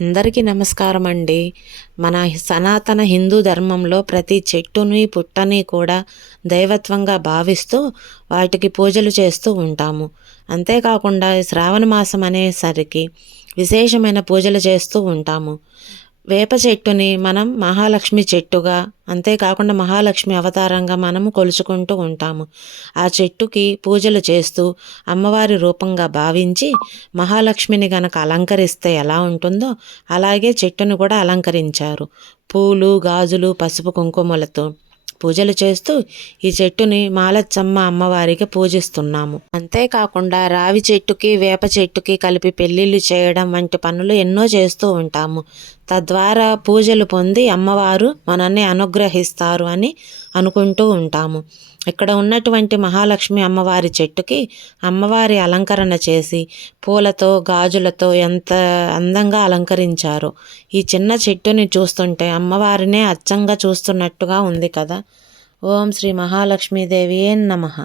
అందరికీ నమస్కారం అండి. మన సనాతన హిందూ ధర్మంలో ప్రతి చెట్టుని పుట్టని కూడా దైవత్వంగా భావిస్తూ వాటికి పూజలు చేస్తూ ఉంటాము. అంతేకాకుండా శ్రావణ మాసం అనేసరికి విశేషమైన పూజలు చేస్తూ ఉంటాము. వేప చెట్టుని మనం మహాలక్ష్మి చెట్టుగా అంతేకాకుండా మహాలక్ష్మి అవతారంగా మనము కొలుచుకుంటూ ఉంటాము. ఆ చెట్టుకి పూజలు చేస్తూ అమ్మవారి రూపంగా భావించి మహాలక్ష్మిని గనక అలంకరిస్తే ఎలా ఉంటుందో అలాగే చెట్టును కూడా అలంకరించారు. పూలు గాజులు పసుపు కుంకుమలతో. పూజలు చేస్తూ ఈ చెట్టుని మాలచ్చమ్మ అమ్మవారికి పూజిస్తున్నాము. అంతేకాకుండా రావి చెట్టుకి వేప చెట్టుకి కలిపి పెళ్ళిళ్ళు చేయడం వంటి పనులు ఎన్నో చేస్తూ ఉంటాము. తద్వారా పూజలు పొంది అమ్మవారు మనల్ని అనుగ్రహిస్తారు అని అనుకుంటూ ఉంటాము. ఇక్కడ ఉన్నటువంటి మహాలక్ష్మి అమ్మవారి చెట్టుకి అమ్మవారి అలంకరణ చేసి పూలతో గాజులతో ఎంత అందంగా అలంకరించారు. ఈ చిన్న చెట్టుని చూస్తుంటే అమ్మవారినే అచ్చంగా చూస్తున్నట్టుగా ఉంది కదా. ఓం శ్రీ మహాలక్ష్మీదేవి నమః.